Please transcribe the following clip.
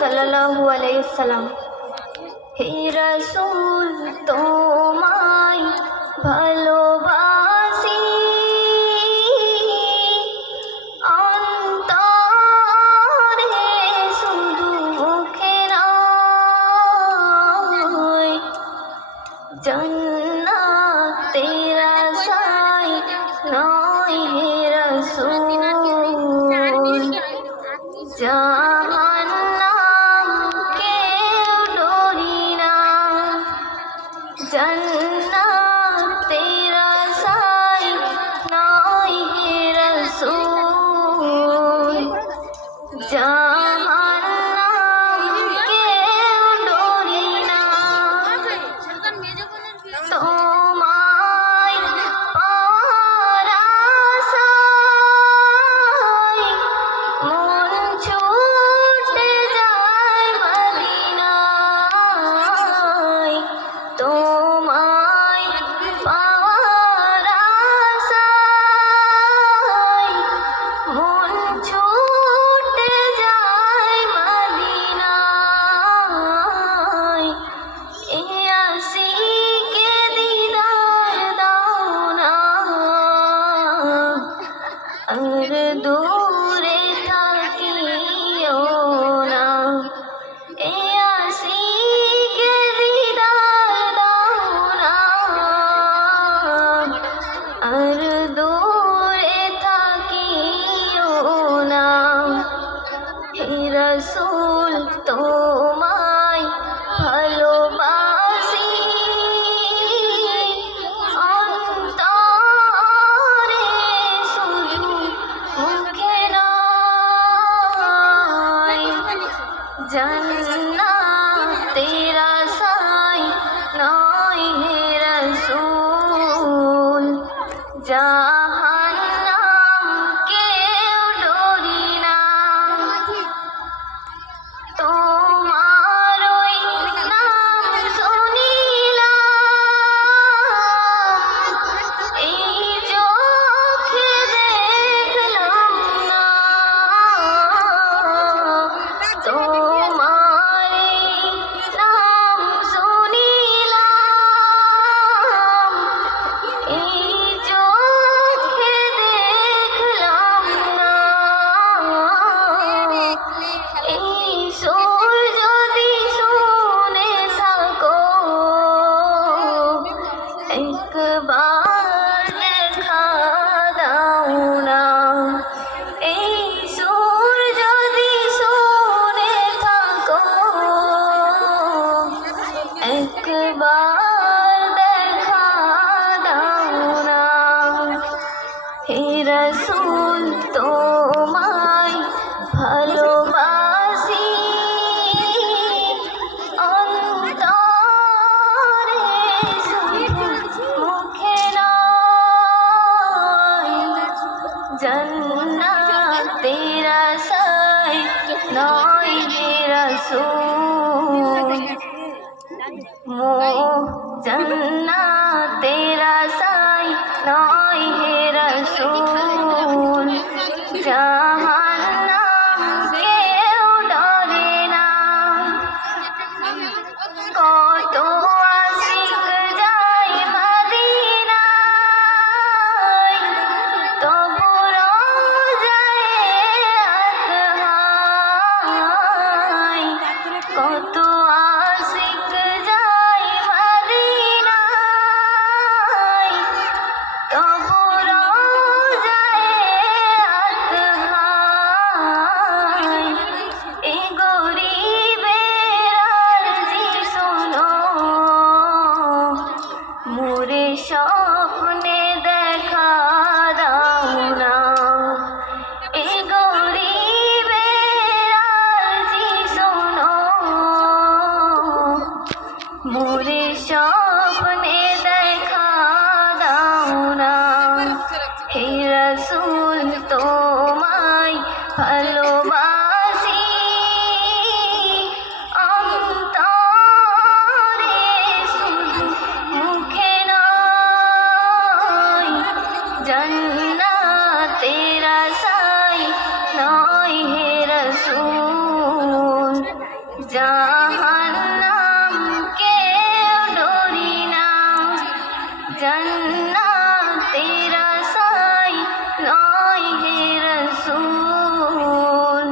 সাল্লাল্লাহু আলাইহি সাল্লাম। হে রাসূল তোমায় ভালোবাসি, অন্তরে শুধু মুখে নয়, জান্নাতের আশায় নয় হে রাসূল, জাহান্নাম কেউ ডরি না, জান্নাতের আশায় নয় হে রাসূল, জাহান্নাম কেউ ডরি না। তোমায় পাওয়ার আশায় মন ছুটে যায় মদিনায়, তোমায় পাওয়ার আশায় মন ছুটে যায় মদিনায়। এই আশিকে দিদার দাও না, আর দূরে থাকিও না। এই আশিকে দিদার দাও না, আর দূরে থাকিও না। হে রাসূল তোমায় ভালোবাসি, অন্তরে শুধু মুখে নয়, জান্নাতের আশায় নয় হে রাসূল, জাহান্নাম কেউ ডরি না। তোমার ওই নাম শুনিলাম, এই চোখে দেখলাম না, তোমার এই নাম শুনিলাম, এই চোখে দেখলাম না। এই সুর যদি শুনে থাকো, একবার দেখা দাও না। এই সুর যদি শুনে থাকো, একবার দেখা দাও না। হে রাসূল তোমায় ভালোবাসি, অন্তরে শুধু মুখে নয়, জান্নাতের আশায় নয় হে রাসূল, জান্নাতের আশায় নয় হে রাসূল, জাহান্নাম কেউ ডরে না। কত আশিক যায় মদিনায়, তবু রোজায়ে আতহায়, কত আশিক যায় মদিনায়, তবু রোজায়ে আতহায়। এই গরিবের আরজি শোনো, মোরে স্বপ্নে দেখা দাও না। এই গরিবের আরজি শোনো, জাহান্নাম কেউ ডরি না, জান্নাতের আশায় নয় হে রাসূল।